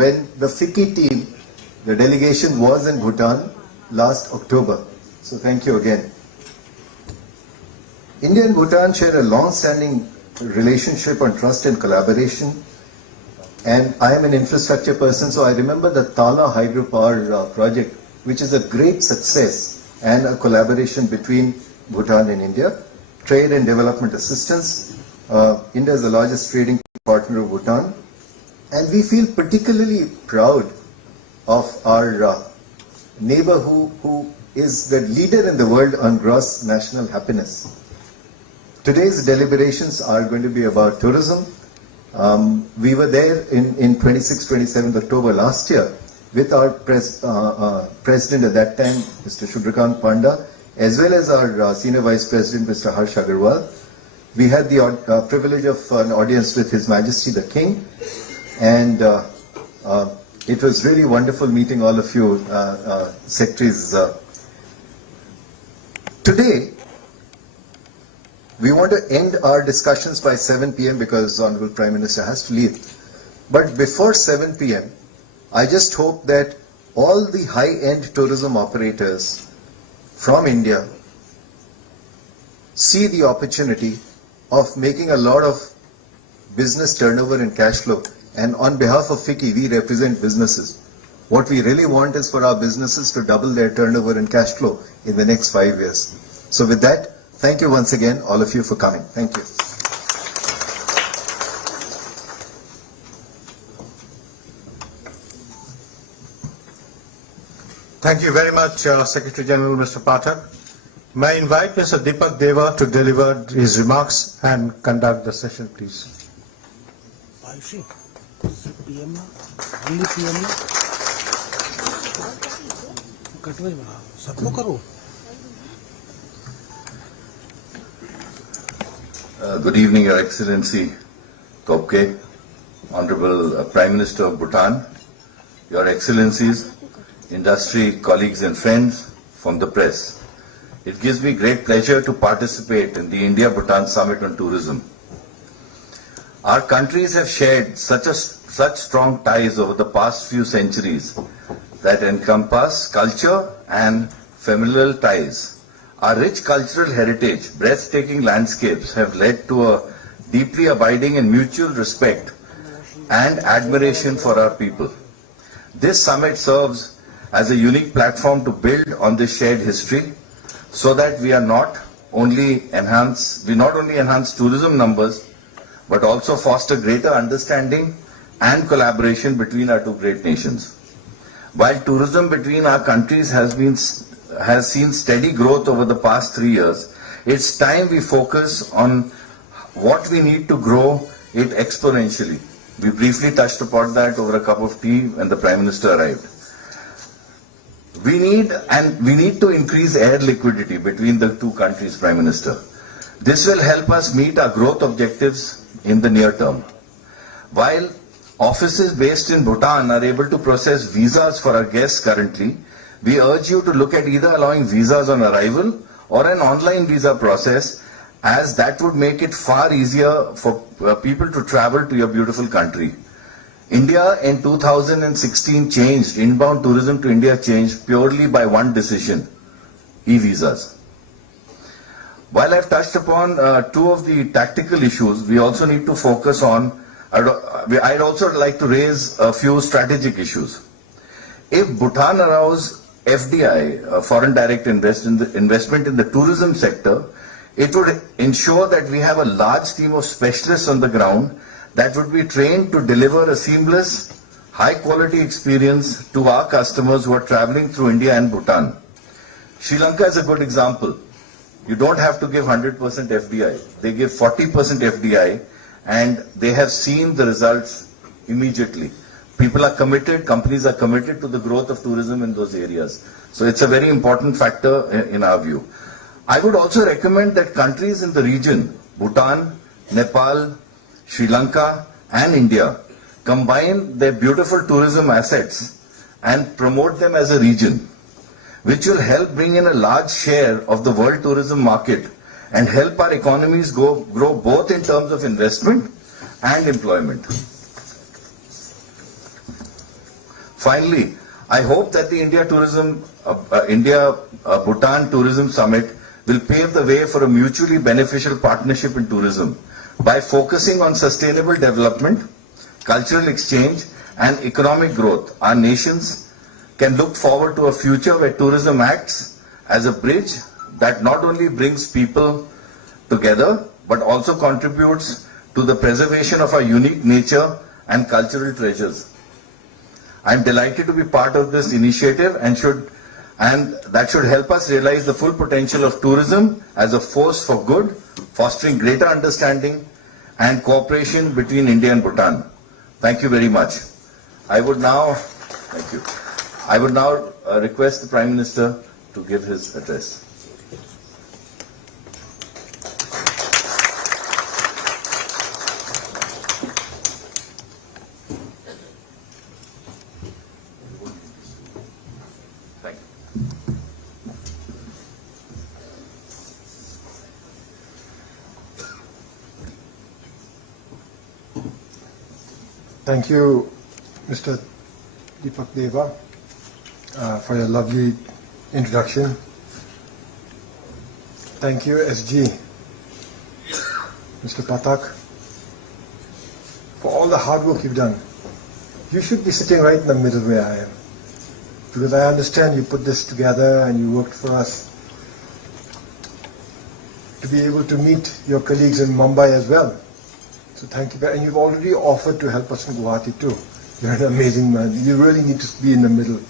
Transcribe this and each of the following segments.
when the FICCI team, the delegation was in Bhutan last October. So thank you again. India and Bhutan share a long-standing relationship on trust and collaboration. And I am an infrastructure person, so I remember the Tala hydropower project, which is a great success and a collaboration between Bhutan and India. Trade and development assistance. India is the largest trading partner of Bhutan. And we feel particularly proud of our neighbor who is the leader in the world on gross national happiness. Today's deliberations are going to be about tourism. We were there in 26-27 October last year with our president at that time, Mr. Shudrakant Panda, as well as our senior vice president, Mr. Harsh Agarwal. We had the privilege of an audience with His Majesty the King, and it was really wonderful meeting all of you, secretaries. Today, we want to end our discussions by 7 p.m. because Honorable Prime Minister has to leave. But before 7 p.m., I just hope that all the high-end tourism operators from India see the opportunity of making a lot of business turnover and cash flow. And on behalf of FICCI, we represent businesses. What we really want is for our businesses to double their turnover and cash flow in the next 5 years. So with that, thank you once again, all of you, for coming. Thank you. Thank you very much, Secretary General Mr. Pathak. May I invite Mr. Deepak Deva to deliver his remarks and conduct the session, please. Good evening, Your Excellency Tobgay, Honorable Prime Minister of Bhutan, Your Excellencies, industry colleagues and friends from the press. It gives me great pleasure to participate in the India-Bhutan Summit on Tourism. Our countries have shared such strong ties over the past few centuries that encompass culture and familial ties. Our rich cultural heritage, breathtaking landscapes have led to a deeply abiding and mutual respect and admiration for our people. This summit serves as a unique platform to build on this shared history so that we not only enhance tourism numbers but also foster greater understanding and collaboration between our two great nations. While tourism between our countries has seen steady growth over the past 3 years, it's time we focus on what we need to grow it exponentially. We briefly touched upon that over a cup of tea when the Prime Minister arrived. We need to increase air liquidity between the two countries, Prime Minister. This will help us meet our growth objectives in the near term. While offices based in Bhutan are able to process visas for our guests currently, we urge you to look at either allowing visas on arrival or an online visa process, as that would make it far easier for people to travel to your beautiful country. India in 2016 changed, inbound tourism to India changed purely by one decision, e-visas. While I've touched upon two of the tactical issues, we also need to focus on, I'd also like to raise a few strategic issues. If Bhutan allows FDI, foreign direct investment in the tourism sector, it would ensure that we have a large team of specialists on the ground that would be trained to deliver a seamless, high-quality experience to our customers who are traveling through India and Bhutan. Sri Lanka is a good example. You don't have to give 100% FDI. They give 40% FDI, and they have seen the results immediately. People are committed, companies are committed to the growth of tourism in those areas. So it's a very important factor in our view. I would also recommend that countries in the region, Bhutan, Nepal, Sri Lanka and India, combine their beautiful tourism assets and promote them as a region, which will help bring in a large share of the world tourism market and help our economies grow both in terms of investment and employment. Finally, I hope that the India-Bhutan Tourism Summit will pave the way for a mutually beneficial partnership in tourism by focusing on sustainable development, cultural exchange, and economic growth. Our nations can look forward to a future where tourism acts as a bridge that not only brings people together but also contributes to the preservation of our unique nature and cultural treasures. I am delighted to be part of this initiative and that should help us realize the full potential of tourism as a force for good, fostering greater understanding and cooperation between India and Bhutan. Thank you very much. I would now request the Prime Minister to give his address. Thank you. Thank you, Mr. Deepak Deva, for your lovely introduction. Thank you, SG, Mr. Pathak, for all the hard work you've done. You should be sitting right in the middle where I am, because I understand you put this together and you worked for us to be able to meet your colleagues in Mumbai as well. So thank you, and you've already offered to help us in Guwahati too. You're an amazing man. You really need to be in the middle.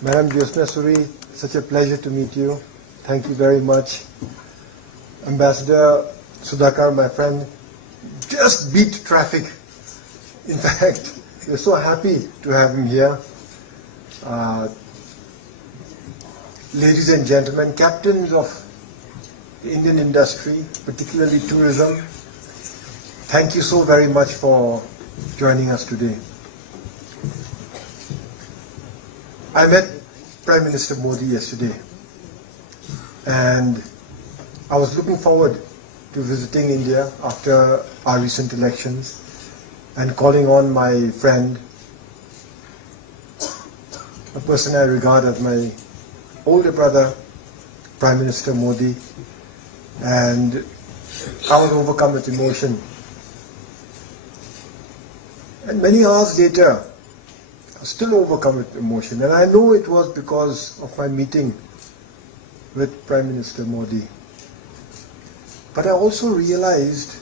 Madam Jyosna Suri, such a pleasure to meet you. Thank you very much. Ambassador Sudhakar, my friend, just beat traffic. In fact, we're so happy to have him here. Ladies and gentlemen, captains of the Indian industry, particularly tourism, thank you so very much for joining us today. I met Prime Minister Modi yesterday, and I was looking forward to visiting India after our recent elections and calling on my friend, a person I regard as my older brother, Prime Minister Modi, and I was overcome with emotion. And many hours later, I was still overcome with emotion, and I know it was because of my meeting with Prime Minister Modi. But I also realized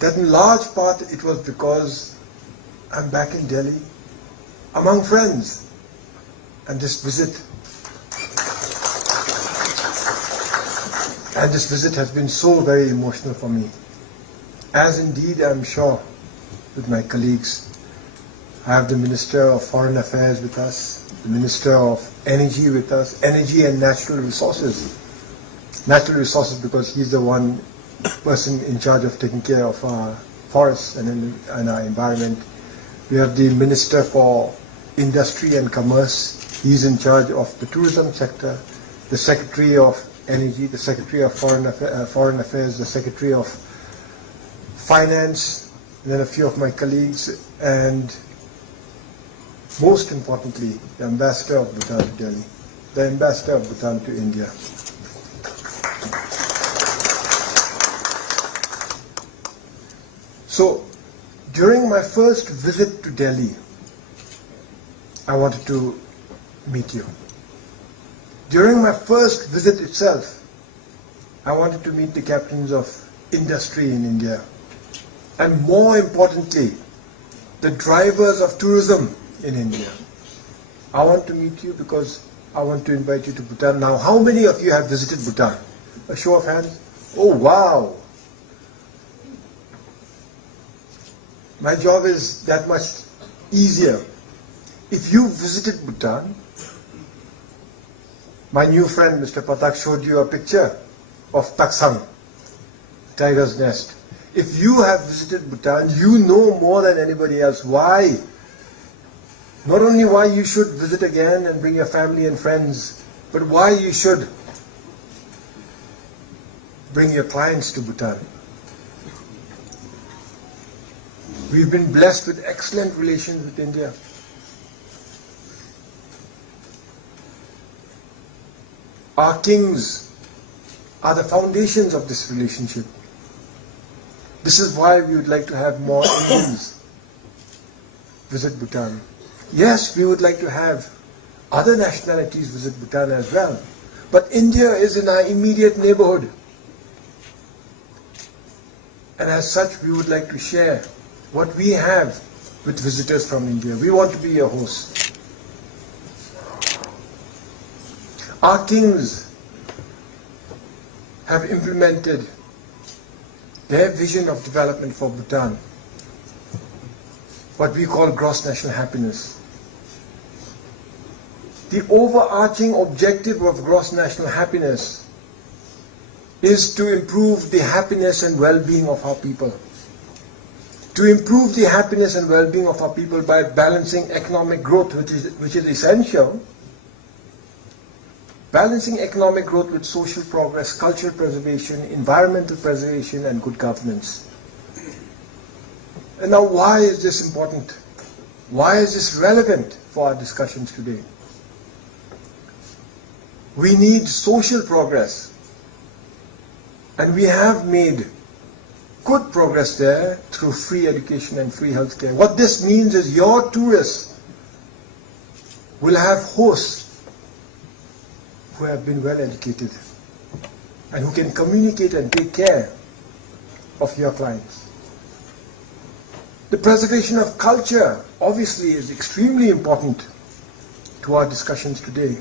that in large part it was because I'm back in Delhi among friends, and this visit has been so very emotional for me, as indeed I'm sure with my colleagues. I have the Minister of Foreign Affairs with us, the Minister of Energy with us, Energy and Natural Resources. Natural Resources because he's the one person in charge of taking care of our forests and our environment. We have the Minister for Industry and Commerce. He's in charge of the tourism sector, the Secretary of Energy, the Secretary of Foreign Affairs, the Secretary of Finance, and then a few of my colleagues, and most importantly, the Ambassador of Bhutan to Delhi, the Ambassador of Bhutan to India. So, during my first visit to Delhi, I wanted to meet you. During my first visit itself, I wanted to meet the captains of industry in India, and more importantly, the drivers of tourism in India. I want to meet you because I want to invite you to Bhutan. Now, how many of you have visited Bhutan? A show of hands? Oh, wow! My job is that much easier. If you visited Bhutan, my new friend Mr. Pathak showed you a picture of Taksang, tiger's nest. If you have visited Bhutan, you know more than anybody else why. Not only why you should visit again and bring your family and friends, but why you should bring your clients to Bhutan. We've been blessed with excellent relations with India. Our kings are the foundations of this relationship. This is why we would like to have more Indians visit Bhutan. Yes, we would like to have other nationalities visit Bhutan as well. But India is in our immediate neighborhood. And as such, we would like to share what we have with visitors from India. We want to be a host. Our kings have implemented their vision of development for Bhutan, what we call gross national happiness. The overarching objective of gross national happiness is to improve the happiness and well-being of our people. To improve the happiness and well-being of our people by balancing economic growth, which is essential, balancing economic growth with social progress, cultural preservation, environmental preservation, and good governance. And now, why is this important? Why is this relevant for our discussions today? We need social progress. And we have made good progress there through free education and free healthcare. What this means is your tourists will have hosts who have been well educated and who can communicate and take care of your clients. The preservation of culture obviously is extremely important to our discussions today.